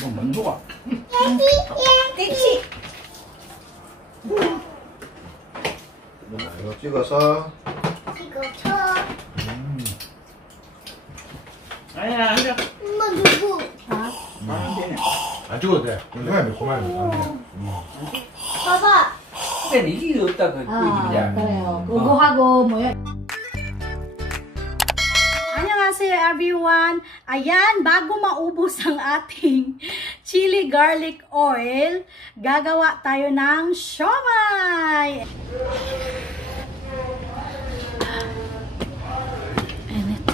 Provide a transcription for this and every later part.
뭐 만두가. 그치? 이거 찍어서. 아니야, 앉아. 엄마 누구? 안 되네. 안 찍어도 돼. 그만, 그만. 봐봐. 근데 이게 없다, 그, 아, 그래요. 그거 하고, 뭐야. Annyeonghaseyo everyone! Ayan, bago maubos ang ating chili garlic oil, gagawa tayo ng siomai! Init.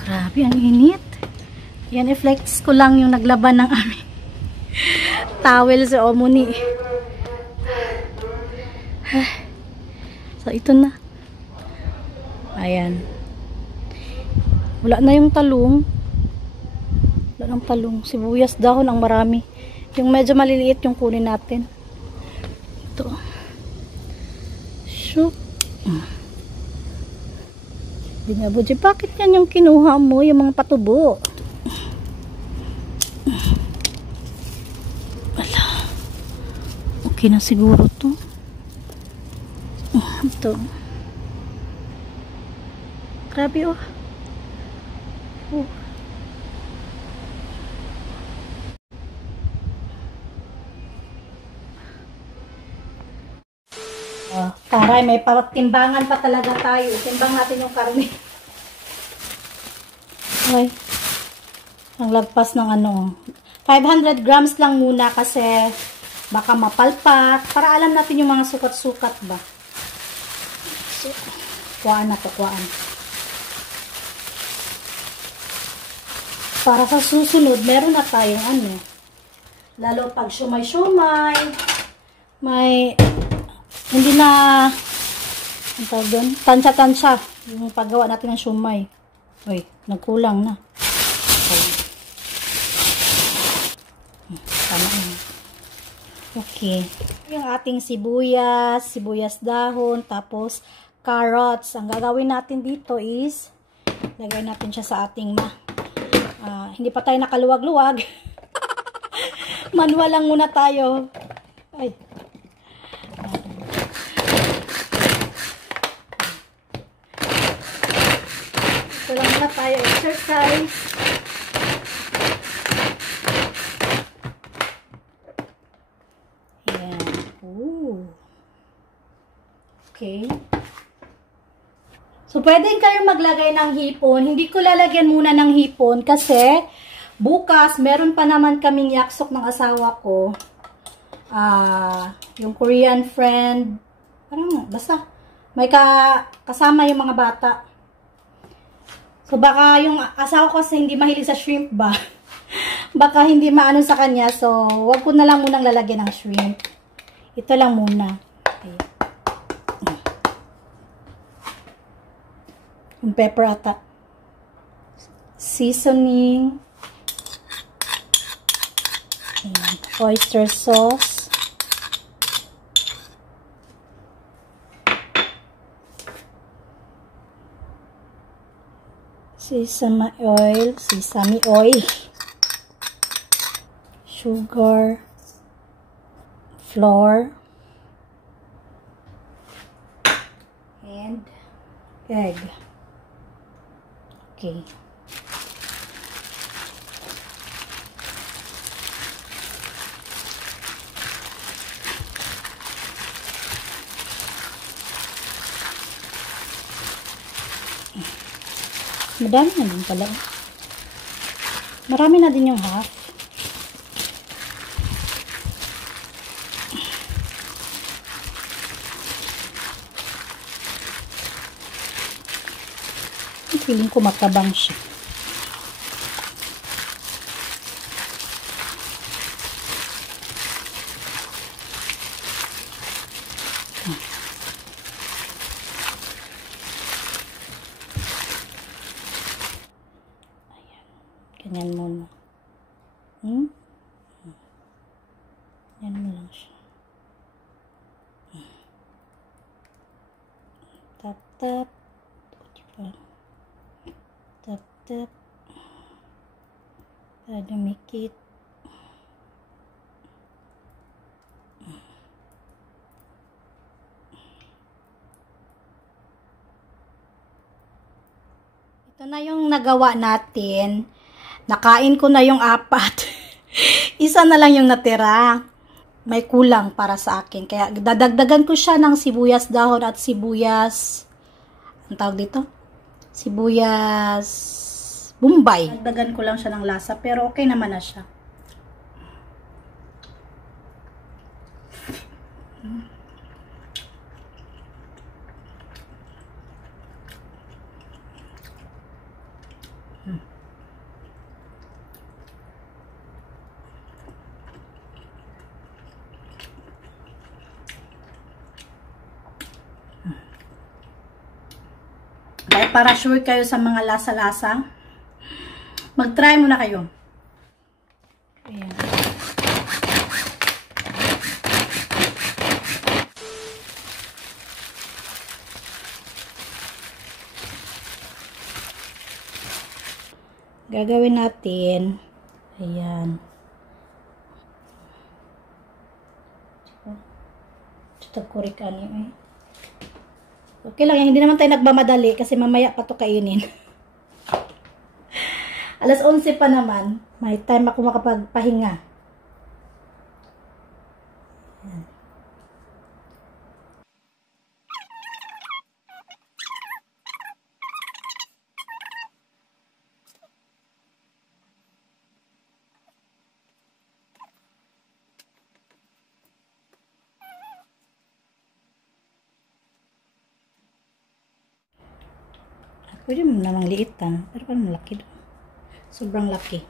Grabe, ang init. Yan, i-flex ko lang yung naglaban ng aming towel sa Omuni. So, ito na. Ayan. Wala na yung talong. Wala ng talong. Sibuyas dahon ang marami. Yung medyo maliliit yung kunin natin. Ito. Shoot. Binabuji, bakit yan yung kinuha mo? Yung mga patubo. Wala. Okay na siguro to. Ito. Grabe oh. Taray, may timbangan pa talaga tayo. Timbang natin yung karne. Okay. Ang lagpas ng ano. 500 grams lang muna kasi baka mapalpak. Para alam natin yung mga sukat-sukat ba. So, kuhaan na to, kuhaan. Para sa susunod, meron na tayong ano. Lalo pag siomai-siomai, may hindi na ang tawag doon, tansya-tansya yung paggawa natin ng siomai. Uy, nagkulang na. Tama na. Okay. Yung ating sibuyas dahon, tapos carrots. Ang gagawin natin dito is lagay natin siya sa ating hindi pa tayo nakaluwag-luwag. Manual lang muna tayo. Ay. Ito lang muna tayo. Exercise. Ayan. Ooh. Okay. So, pwede kayong maglagay ng hipon. Hindi ko lalagyan muna ng hipon kasi bukas, meron pa naman kaming yaksok ng asawa ko. Yung Korean friend. Parang, basta. May kasama yung mga bata. So, baka yung asawa ko kasi hindi mahilig sa shrimp ba? Baka hindi maano sa kanya. So, wag ko na lang munang lalagyan ng shrimp. Ito lang muna. Okay. Yung pepper ata. Seasoning. Ayan. Oyster sauce. Sesame oil. Sesame oil. Sugar. Flour. And egg. Okay. Madami na din pala. Marami na din yung half. Feeling ko matabang siya. Ayan. Ganyan muna. Yan mo lang siya. Tap, tap. Tap, tap. Para dumikit. Ito na yung nagawa natin. Nakain ko na yung 4. Isa na lang yung natira. May kulang para sa akin. Kaya dadagdagan ko siya ng sibuyas dahon at sibuyas, ang tawag dito? Sibuyas Bombay. Dagdagan ko lang siya ng lasa pero okay naman na siya. Kaya para sure kayo sa mga lasa-lasa, mag-try muna kayo. Ayan. Gagawin natin, ayan. Ito kurik ani. Okay lang, hindi naman tayo nagmamadali kasi mamaya pa ito kainin. Alas 11 pa naman, may time ako makapagpahinga. Ayan. Pwede mo namang liitan, pero parang malaki doon. Sobrang laki.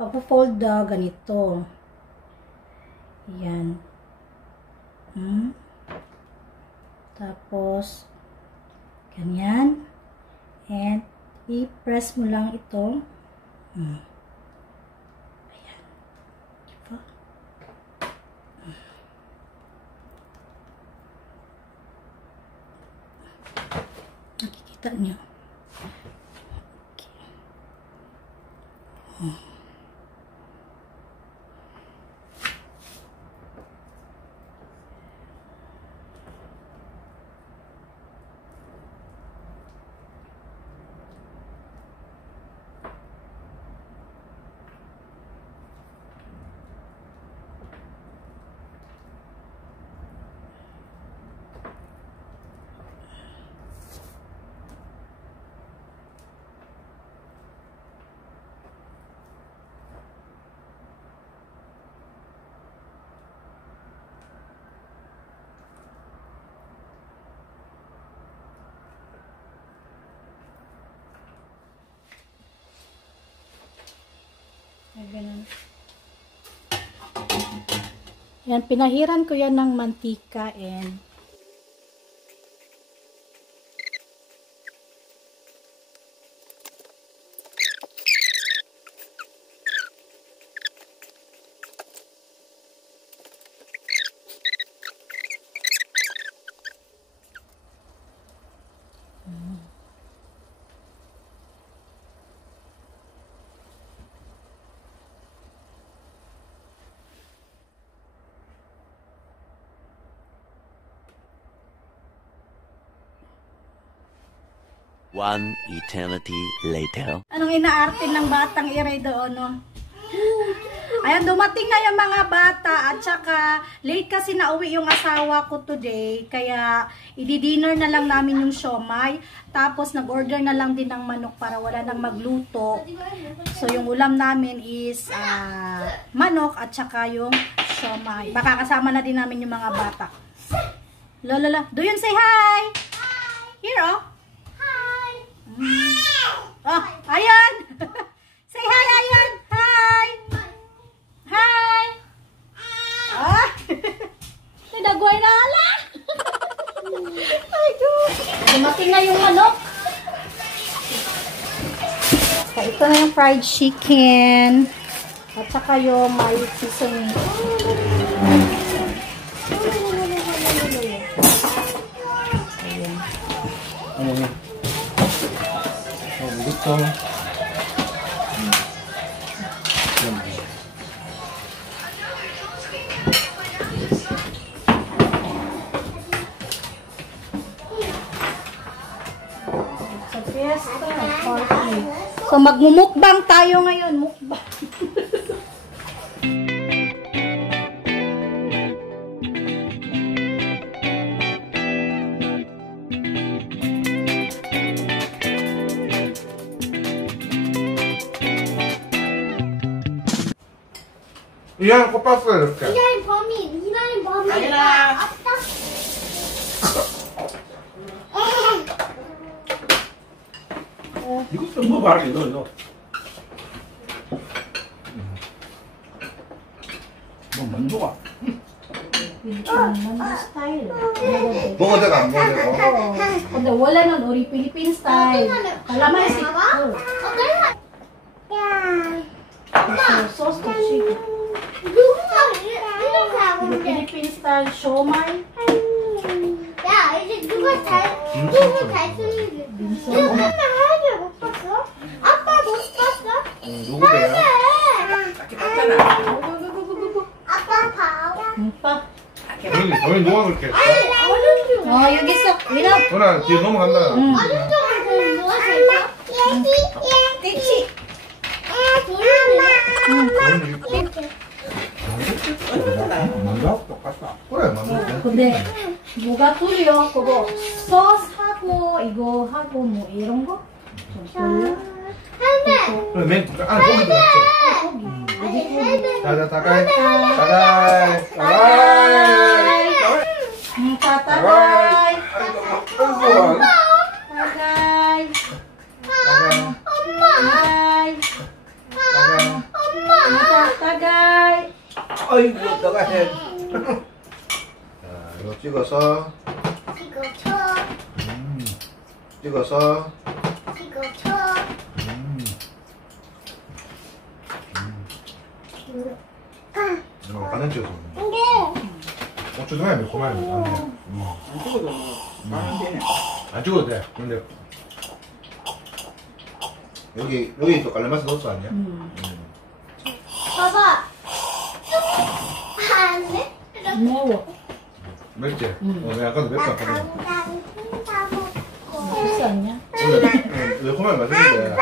Pag-fold ganito. Ayan. Tapos, ganyan. And, i-press mo lang ito. Ayan. Diba? Nakikita nyo. Okay. Ganun. Yan, pinahiran ko yan ng mantika and One eternity later. anong inaarte ng batang iray doon, no? Ayan, dumating na yung mga bata at saka late kasi nauwi yung asawa ko today. Kaya i-dinner na lang namin yung siomay. Tapos nag-order na lang din ng manok para wala nang magluto. So yung ulam namin is manok at saka yung siomay. Baka kasama na din namin yung mga bata. Lola, do you say hi? Here, oh. Oh, ayan! Say hi, ayan! Hi! Hi! Ah! Nagagawin na ala! Ay, God! Dumating na yung manok. Ito na yung fried chicken. At saka yung may seasoning. Ayan. 무겁다. Sa fiesta, party. So, magmumukbang tayo ngayon. Mukbang. 이한 꼽았어요 이렇게. 이나의 범인, 이나의 범인. 아니라. 아빠. 이것도 뭐 말이 너. 뭐 만두가? Filipino style. 먹어도 되고 안 먹어도 되고. 근데 원래는 우리 Philippine style. Kalamansi. So, sauce to chicken. 누가 Philippine style siomai. 야 이제 누가 잘 쓰는지 이거 맨날 할아버지 못 봤어? 아빠 못 봤어? 누구세요? 아빠 봐봐 Pa. 저희 누가 그렇게 했어? 어른 중 Oh, yung gisa. Wala. 누나 뒤에 넘어간다. 어른 중은 누가 잘 써? Tichi. 만두 똑같다. 그래 만두. 근데 뭐가 틀려? 그거 소스하고 이거 하고 뭐 이런 거? 좀 틀려? 할매 그래 맨 안에 고기 들어갔지. 고기. 자자 따가이 따가이 따가이. Tatagay. 아이고. Tagay. 따가이. Tagay. 따가이. Tagay. 아이고 너가 해. 자 이거 찍어서 이거 쳐 찍어서. 이거 쳐 간장 찍어서. 근데 고추 좀 해, 매콤하게. 안 돼. 안 찍어도 뭐안 되네. 안 찍어도 돼. 근데 여기 또 깔라마스 넣었어 아니야? 봐봐 안 돼? 매워. 맵지? 내가 아까도 맵다 하거든. 맛있어 아니야? 원래 매콤하게 맛있는데.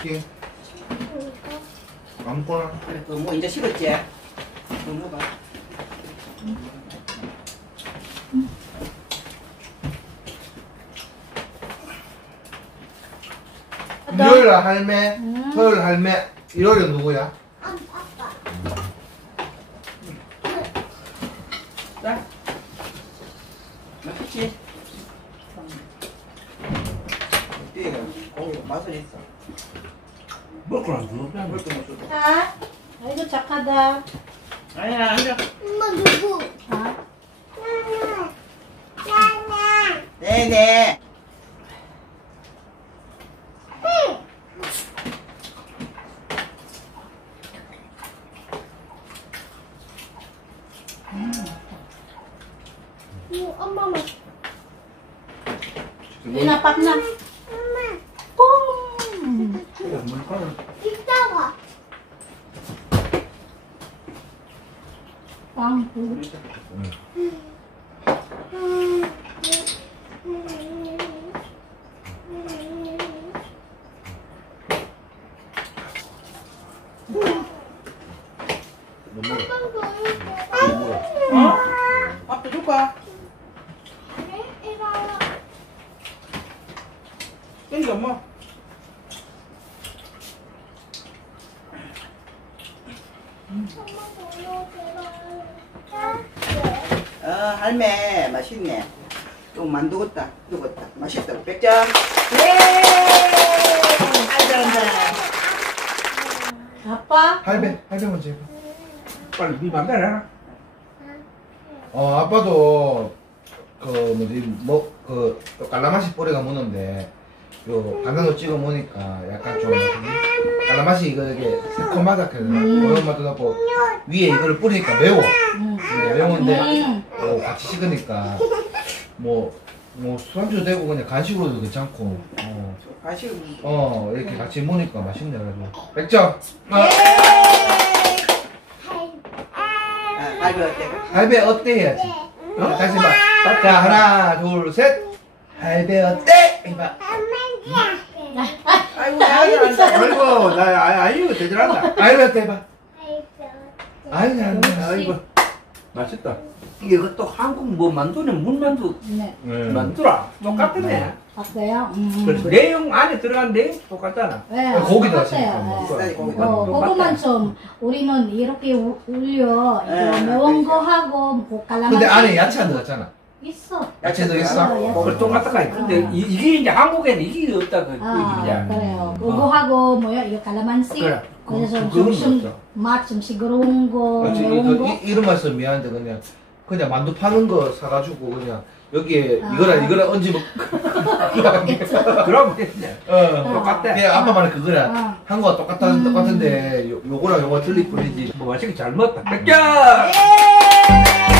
이게 아무거나. 그래 그뭐 이제 식었지? 먹어봐. 일요일 할매, 토요일 할매, 일요일은 누구야? 아빠 자. 맛있지? 띠가 고기 맛은 있어. 먹을 거안 줘. 먹을 거못 줘. Ha? Ayo, tsakada. 아니야 앉아. 엄마 누구? Ha? 나나 네네. 엄마만 Linapak na. 엄마 Boom! 이따가 Pang. 어? 밥도 줄까? 땡겨 뭐. 할매 맛있네. 좀 만두었다. 누웠다. 맛있다. 100점. 예! 잘 잘한다. Apa? 할배 먼저 해봐. 빨리 네 맘대로 해라. 아빠도 그 그 뭐지 뭐그 깔라맛이 뿌리가 무는데 요 간장도 찍어 먹으니까 약간 좀 깔라맛이 이게 새콤하다거든. 그런 맛도 나고 위에 이거를 뿌리니까 매워. 근데 매운데 같이 식으니까 뭐 술안주 되고 그냥 간식으로도 괜찮고. 아쉬운. 이렇게 같이 먹으니까 맛있네 가지고. 100점. 갈비 어때? 할배 어때 해야지. 다시 봐. 자 하나 둘 셋. 할배 어때? 해봐. 아이고 나이 아이고 나 아이고 대단하다. 할배 어때 해봐. 아이 잘한다. 아이고 맛있다. 이것도 한국 뭐 만두는 물만두 네. 만두라 똑같네. 봤어요? 그래서 내용 안에 들어간 내용 똑같잖아. 네, 고기 똑같아요. 들어갔으니까. 네. 고기. 그거만 좀 우리는 이렇게 올려 이거 매운 거 하고 뭐 깔라맛 근데 안에 야채 안 넣었잖아. 있어. 야채도 있어? 야채. 똑같다. 근데 이게 이제 한국에는 이게 없다 그 얘기야. 그래요. 그거 하고 뭐야 이거 깔라만시. 그래. 그래서 그건 좀 없어. 맛 좀 시끄러운 거, 그렇지, 매운 거. 이런 말씀 미안한데 그냥 만두 파는 거 사가지고 그냥 여기에 이거랑 얹지 뭐. 그럼 됐네. 똑같아. 그냥 아빠 말은 그거야. 한거가 똑같은데 요거랑 요거 틀릴 뿐이지. 뭐 맛있게 잘 먹었다. 100점! 예!